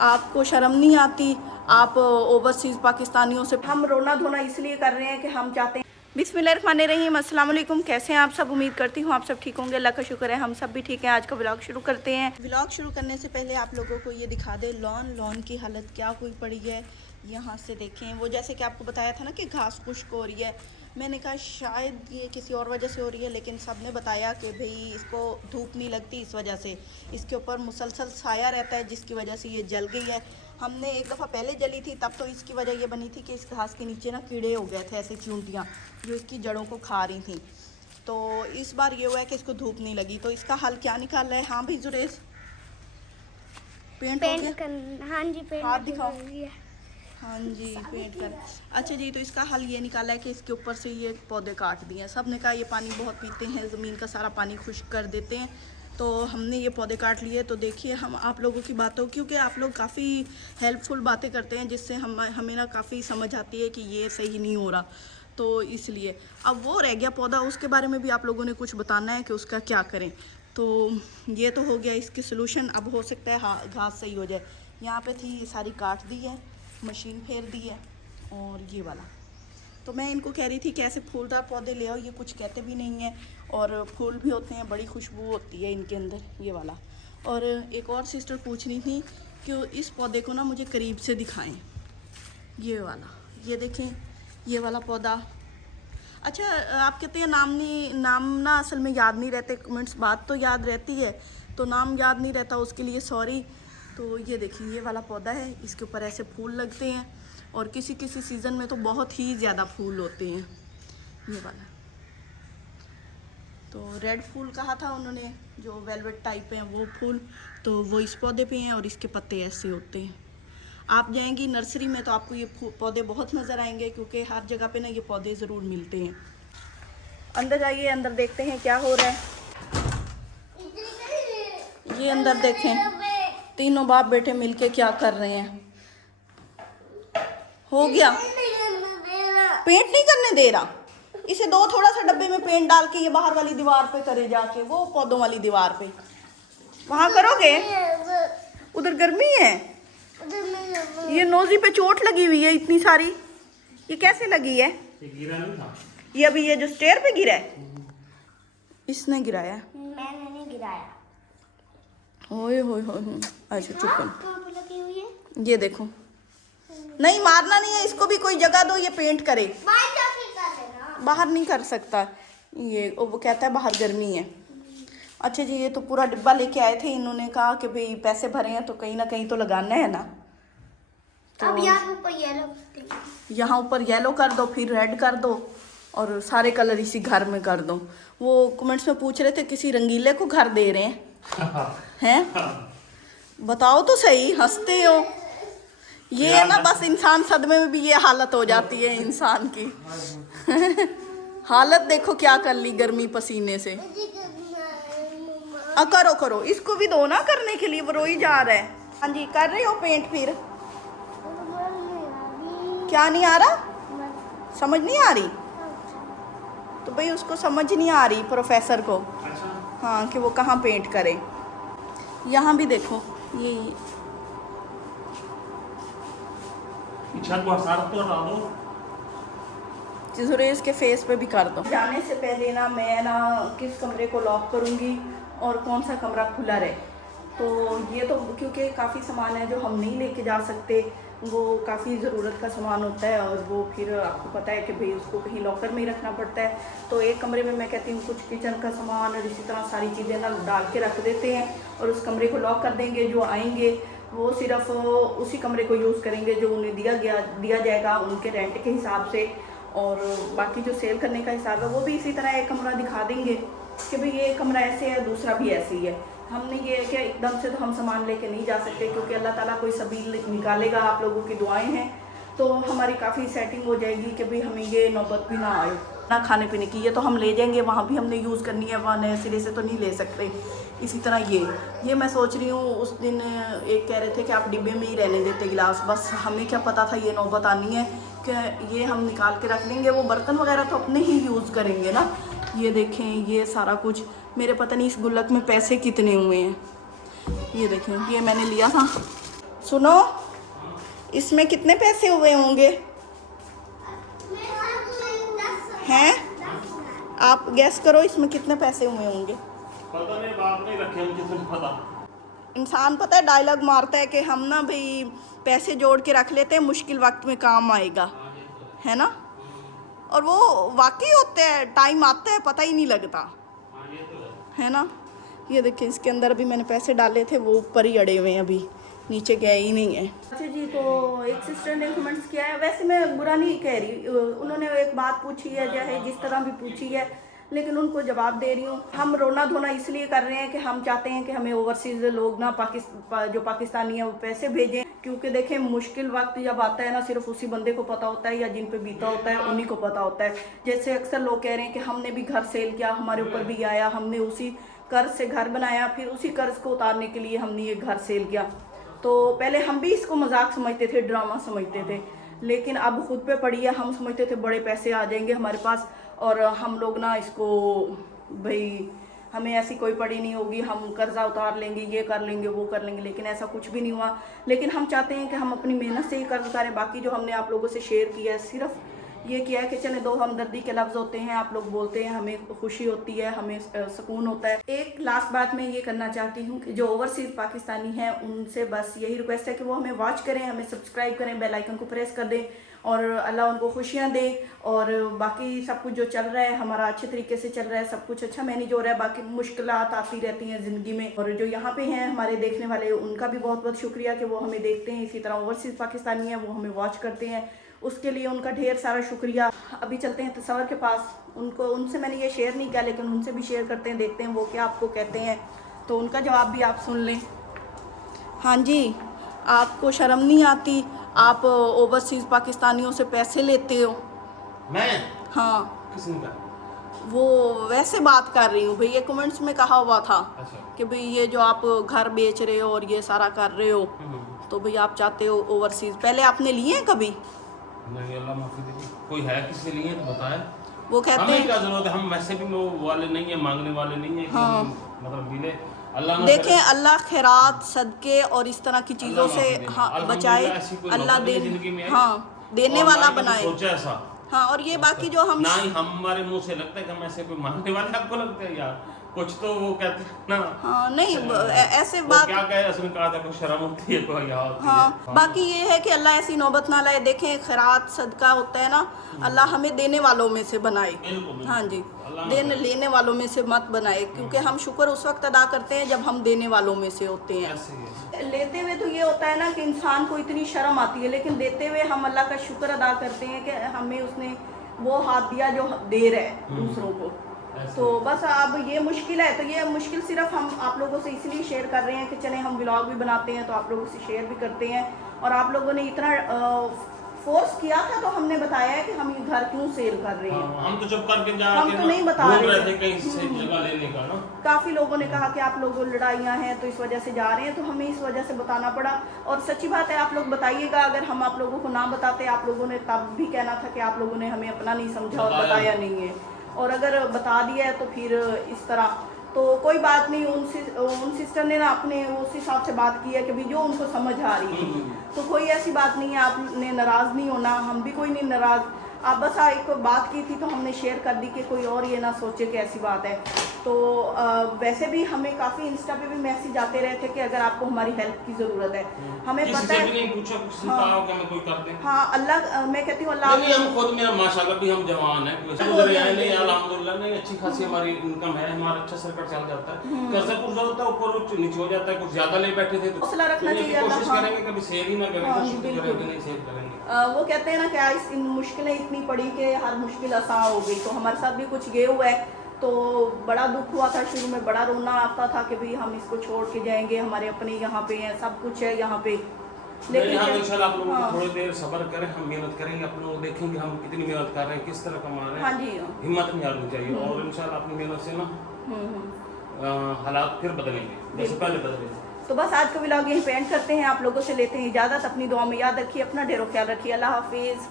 आपको शर्म नहीं आती? आप ओवरसीज़ पाकिस्तानियों से हम रोना धोना इसलिए कर रहे हैं कि हम चाहते हैं। बिस्मिल्लाहिर्रहमानिर्रहीम, अस्सलाम वालेकुम। कैसे हैं आप सब? उम्मीद करती हूँ आप सब ठीक होंगे। अल्लाह का शुक्र है हम सब भी ठीक हैं। आज का व्लॉग शुरू करते हैं। व्लॉग शुरू करने से पहले आप लोगों को ये दिखा दे लॉन की हालत क्या हुई पड़ी है। यहाँ से देखें, वो जैसे कि आपको बताया था ना कि घास खुश्क हो रही है, मैंने कहा शायद ये किसी और वजह से हो रही है, लेकिन सब ने बताया कि भाई इसको धूप नहीं लगती, इस वजह से इसके ऊपर मुसलसल साया रहता है जिसकी वजह से ये जल गई है। हमने एक दफ़ा पहले जली थी तब तो इसकी वजह ये बनी थी कि इस घास के नीचे ना कीड़े हो गए थे, ऐसे चींटियाँ जो इसकी जड़ों को खा रही थी। तो इस बार ये हुआ है कि इसको धूप नहीं लगी। तो इसका हल क्या निकाल रहा है? हाँ भाई जुरेज, पेंट हो गया? हाँ जी, पेंट हाथ दिखाओ। हाँ जी, पेंट कर। अच्छा जी, तो इसका हल ये निकाला है कि इसके ऊपर से ये पौधे काट दिए हैं। सब ने कहा ये पानी बहुत पीते हैं, ज़मीन का सारा पानी खुश्क कर देते हैं, तो हमने ये पौधे काट लिए। तो देखिए हम आप लोगों की बातों, क्योंकि आप लोग काफ़ी हेल्पफुल बातें करते हैं जिससे हमें ना काफ़ी समझ आती है कि ये सही नहीं हो रहा, तो इसलिए अब वो रह गया पौधा, उसके बारे में भी आप लोगों ने कुछ बताना है कि उसका क्या करें। तो ये तो हो गया इसकी सोल्यूशन। अब हो सकता है हाँ घास सही हो जाए। यहाँ पे थी ये सारी काट दी है, मशीन फेर दी है। और ये वाला तो मैं इनको कह रही थी कि ऐसे फूलदार पौधे ले आओ, ये कुछ कहते भी नहीं हैं और फूल भी होते हैं, बड़ी खुशबू होती है इनके अंदर, ये वाला। और एक और सिस्टर पूछ रही थी कि इस पौधे को ना मुझे करीब से दिखाएं, ये वाला, ये देखें ये वाला पौधा। अच्छा आप कहते हैं नाम ना असल में याद नहीं रहते, कमेंट्स बात तो याद रहती है, तो नाम याद नहीं रहता, उसके लिए सॉरी। तो ये देखिए ये वाला पौधा है, इसके ऊपर ऐसे फूल लगते हैं और किसी किसी सीज़न में तो बहुत ही ज़्यादा फूल होते हैं, ये वाला। तो रेड फूल कहा था उन्होंने, जो वेलवेट टाइप हैं वो फूल, तो वो इस पौधे पे हैं और इसके पत्ते ऐसे होते हैं। आप जाएंगी नर्सरी में तो आपको ये पौधे बहुत नज़र आएंगे, क्योंकि हर जगह पे ना ये पौधे ज़रूर मिलते हैं। अंदर जाइए, अंदर देखते हैं क्या हो रहा है। ये अंदर देखें, तीनों बाप बेटे मिलके क्या कर रहे हैं। हो गया, पेंट नहीं करने दे रहा इसे, दो थोड़ा सा डब्बे में पेंट डाल के ये बाहर वाली दीवार पे करे जाके, वो पौधों वाली दीवार पे वहां करोगे। उधर गर्मी है, ये नोजी पे चोट लगी हुई है इतनी सारी, ये कैसे लगी है? ये गिरा नहीं था, ये अभी ये जो स्टेयर पे गिरा है इसने गिराया? मैंने नहीं गिराया। ओए होए होए, अच्छा चुप कर। कहाँ पे लगी हुई है? ये देखो, नहीं मारना नहीं है इसको, भी कोई जगह दो ये पेंट करे, बाहर नहीं कर सकता ये, वो कहता है बाहर गर्मी है। अच्छा जी, ये तो पूरा डिब्बा लेके आए थे, इन्होंने कहा कि भाई पैसे भरे हैं तो कहीं ना कहीं तो लगाना है ना। तो अब यहाँ ऊपर येलो, यहाँ ऊपर येलो कर दो, फिर रेड कर दो और सारे कलर इसी घर में कर दो। वो कमेंट्स में पूछ रहे थे किसी रंगीले को घर दे रहे हैं बताओ तो सही, हंसते हो। ये है ना बस, इंसान सदमे में भी ये हालत हो जाती है इंसान की हालत देखो क्या कर ली गर्मी पसीने से। करो करो, इसको भी दो ना करने के लिए, वो रो ही जा रहा है। हाँ जी, कर रहे हो पेंट? फिर क्या नहीं आ रहा, समझ नहीं आ रही? तो भाई उसको समझ नहीं आ रही प्रोफेसर को। अच्छा हाँ, कि वो कहाँ पेंट करे। यहाँ भी देखो ये छत पर सारा तो डाल दो, सुरेश के फेस पे भी कर दो। जाने से पहले ना मैं ना किस कमरे को लॉक करूँगी और कौन सा कमरा खुला रहे। तो ये तो क्योंकि काफ़ी सामान है जो हम नहीं लेके जा सकते, वो काफ़ी ज़रूरत का सामान होता है और वो फिर आपको पता है कि भाई उसको कहीं लॉकर में ही रखना पड़ता है। तो एक कमरे में मैं कहती हूँ कुछ किचन का सामान और इसी तरह सारी चीज़ें ना डाल के रख देते हैं और उस कमरे को लॉक कर देंगे। जो आएंगे वो सिर्फ उसी कमरे को यूज़ करेंगे जो उन्हें दिया जाएगा उनके रेंट के हिसाब से, और बाकी जो सेल करने का हिसाब है वो भी इसी तरह एक कमरा दिखा देंगे कि भाई ये कमरा ऐसे है, दूसरा भी ऐसे ही है। हमने ये कि एकदम से तो हम सामान लेके नहीं जा सकते, क्योंकि अल्लाह ताला कोई सबील निकालेगा, आप लोगों की दुआएं हैं, तो हमारी काफ़ी सेटिंग हो जाएगी कि भाई हमें ये नौबत भी ना आए ना खाने पीने की। ये तो हम ले जाएंगे, वहाँ भी हमने यूज़ करनी है, वहाँ नए सिरे से तो नहीं ले सकते। इसी तरह ये मैं सोच रही हूँ, उस दिन एक कह रहे थे कि आप डिब्बे में ही रहने देते गिलास, बस हमें क्या पता था ये नौबत आनी है कि ये हम निकाल के रख लेंगे। वो बर्तन वगैरह तो अपने ही यूज़ करेंगे ना। ये देखें ये सारा कुछ, मेरे पता नहीं इस गुल्लक में पैसे कितने हुए हैं। ये देखें, ये मैंने लिया था सुनो, इसमें कितने पैसे हुए होंगे? हैं? आप गैस करो इसमें कितने पैसे हुए होंगे। पता नहीं, बाप नहीं रखे हम, किसी पता। इंसान पता है डायलॉग मारता है कि हम ना भाई पैसे जोड़ के रख लेते हैं, मुश्किल वक्त में काम आएगा, है ना। और वो वाकई होते हैं, टाइम आता है पता ही नहीं लगता, है ना। ये देखिए इसके अंदर अभी मैंने पैसे डाले थे, वो ऊपर ही अड़े हुए हैं, अभी नीचे गए ही नहीं है। अच्छा जी, तो एक सिस्टर ने कमेंट्स किया है, वैसे मैं बुरा नहीं कह रही, उन्होंने एक बात पूछी है, चाहे जिस तरह भी पूछी है, लेकिन उनको जवाब दे रही हूँ। हम रोना धोना इसलिए कर रहे हैं कि हम चाहते हैं कि हमें ओवरसीज लोग ना जो पाकिस्तानी है वो पैसे भेजें, क्योंकि देखें मुश्किल वक्त जब आता है ना, सिर्फ उसी बंदे को पता होता है या जिन पे बीता होता है उन्हीं को पता होता है। जैसे अक्सर लोग कह रहे हैं कि हमने भी घर सेल किया, हमारे ऊपर भी आया, हमने उसी कर्ज से घर बनाया, फिर उसी कर्ज को उतारने के लिए हमने ये घर सेल किया। तो पहले हम भी इसको मजाक समझते थे, ड्रामा समझते थे, लेकिन अब खुद पे पड़ी है। हम समझते थे बड़े पैसे आ जाएंगे हमारे पास और हम लोग ना इसको भाई हमें ऐसी कोई पड़ी नहीं होगी, हम कर्जा उतार लेंगे, ये कर लेंगे, वो कर लेंगे, लेकिन ऐसा कुछ भी नहीं हुआ। लेकिन हम चाहते हैं कि हम अपनी मेहनत से ही कर्ज उतारें। बाकी जो हमने आप लोगों से शेयर किया है सिर्फ ये किया है कि चले दो हमदर्दी के लफ्ज़ होते हैं, आप लोग बोलते हैं, हमें खुशी होती है, हमें सुकून होता है। एक लास्ट बात मैं ये करना चाहती हूँ कि जो ओवरसीज़ पाकिस्तानी हैं उनसे बस यही रिक्वेस्ट है कि वो हमें वॉच करें, हमें सब्सक्राइब करें, बेल आइकन को प्रेस कर दें और अल्लाह उनको खुशियाँ दे। और बाकी सब कुछ जो चल रहा है हमारा अच्छे तरीके से चल रहा है, सब कुछ अच्छा मैनेज हो रहा है। बाकी मुश्किलात आती रहती हैं ज़िंदगी में, और जो यहाँ पे हैं हमारे देखने वाले उनका भी बहुत बहुत शुक्रिया कि वो हमें देखते हैं। इसी तरह ओवरसीज़ पाकिस्तानी हैं वो हमें वॉच करते हैं, उसके लिए उनका ढेर सारा शुक्रिया। अभी चलते हैं तस्वर के पास, उनसे मैंने ये शेयर नहीं किया लेकिन उनसे भी शेयर करते हैं, देखते हैं वो क्या आपको कहते हैं, तो उनका जवाब भी आप सुन लें। हाँ जी, आपको शर्म नहीं आती? आप ओवरसीज़ पाकिस्तानियों से पैसे लेते हो? मैं? हाँ। किसने कहा? वो वैसे बात कर रही हूँ भाई, ये कमेंट्स में कहा हुआ था। अच्छा। कि भाई ये जो आप घर बेच रहे हो और ये सारा कर रहे हो, तो भाई आप चाहते हो ओवरसीज़। पहले आपने लिए हैं कभी? नहीं, अल्लाह माफी दीजिए, कोई है किसी लिए तो बताए। वो कहते हमें हैं क्या जरूरत है, हम वैसे भी वो वाले नहीं है, मांगने वाले नहीं है। हाँ। मतलब मिले अल्लाह ना देखें, अल्लाह खैरात सदके और इस तरह की चीज़ों से हाँ बचाए, अल्लाह देने वाला बनाए। सोचा ऐसा। हाँ, और ये बाकी जो हम ना ही हमारे मुंह से लगता है कि हम ऐसे कोई मांगने वाले, आपको लगता है यार कुछ तो वो कहते हैं ना। हाँ नहीं, ऐसे वो बात क्या कहे, उसने कहा था कुछ शर्म होती है कोई यहाँ होती हाँ है। बाकी ये है कि अल्लाह ऐसी नौबत ना लाए। देखें, खैरात सदका होता है ना, अल्लाह हमें देने वालों में से बनाए। बिल्कुल। हाँ जी, लेने वालों में से मत बनाए, क्योंकि हम शुक्र उस वक्त अदा करते हैं जब हम देने वालों में से होते हैं। लेते हुए तो ये होता है ना कि इंसान को इतनी शर्म आती है, लेकिन देते हुए हम अल्लाह का शुक्र अदा करते हैं कि हमें उसने वो हाथ दिया जो दे रहा है दूसरों को। तो बस अब ये मुश्किल है, तो ये मुश्किल सिर्फ हम आप लोगों से इसलिए शेयर कर रहे हैं कि चलें हम व्लॉग भी बनाते हैं तो आप लोगों से शेयर भी करते हैं। और आप लोगों ने इतना फोर्स किया था तो हमने बताया है कि हम ये घर क्यों सेल कर रहे हैं। हम तो चुप करके जा हम तो नहीं बता रहे थे कहीं से जगह लेने का ना। काफ़ी लोगों ने कहा कि आप लोगों लड़ाइयाँ हैं तो इस वजह से जा रहे हैं, तो हमें इस वजह से बताना पड़ा। और सच्ची बात है, आप लोग बताइएगा, अगर हम आप लोगों को ना बताते, आप लोगों ने तब भी कहना था कि आप लोगों ने हमें अपना नहीं समझा और बताया नहीं है। और अगर बता दिया है तो फिर इस तरह तो कोई बात नहीं। उन सिस्टर ने ना अपने उस हिसाब से बात की है कि भी जो उनको समझ आ रही थी, तो कोई ऐसी बात नहीं है, आपने नाराज़ नहीं होना, हम भी कोई नहीं नाराज़। आप बस एक बात की थी तो हमने शेयर कर दी कि कोई और ये ना सोचे कि ऐसी बात है। तो वैसे भी हमें काफ़ी इंस्टा पे भी मैसेज आते रहे थे कि अगर आपको हमारी हेल्प की ज़रूरत है, हमें पता है। नहीं पूछा, कुछ कहा कि मैं कोई कर दें। हाँ, अल्लाह, मैं कहती हूँ अल्लाह। नहीं, हम खुद मेरा माशाल्लाह भी हम जवान हैं, नहीं अल्हम्दुलिल्लाह, नहीं अच्छी खासी हमारी इनकम है, हमारा अच्छा सर्कल चल जाता है। कर्जा कुछ होता है, ऊपर नीचे हो जाता है, कुछ ज्यादा ले बैठे थे तो हौसला रखना चाहिए। कोशिश करेंगे कभी सेव ही ना करें, कोशिश करेंगे नहीं सेव करेंगे। वो कहते हैं ना कि इन मुश्किलें इतनी पड़ी कि हर मुश्किल आसान हो गई। तो हमारे साथ भी कुछ ये हुआ है, तो बड़ा दुख हुआ था शुरू में, बड़ा रोना आता था कि भाई हम इसको छोड़ के जाएंगे, हमारे अपने यहाँ पे हैं, सब कुछ है यहाँ पे। लेकिन इंशाल्लाह आप लोगों को थोड़ी देर सब्र करें, हम मेहनत करेंगे, आप लोग देखेंगे हम कितनी मेहनत कर रहे हैं, किस तरह कमा रहे हैं। हाँ जी, हिम्मत नहीं हारनी चाहिए, और इंशाल्लाह अपनी मेहनत से ना हालात फिर बदलेंगे, जैसे पहले बदलेंगे। तो बस आज का व्लॉग यहीं पे एंड करते हैं, आप लोगों से लेते हैं इजाज़त। अपनी दुआ में याद रखिए, अपना ढेरों ख्याल रखिए। अल्लाह हाफिज़।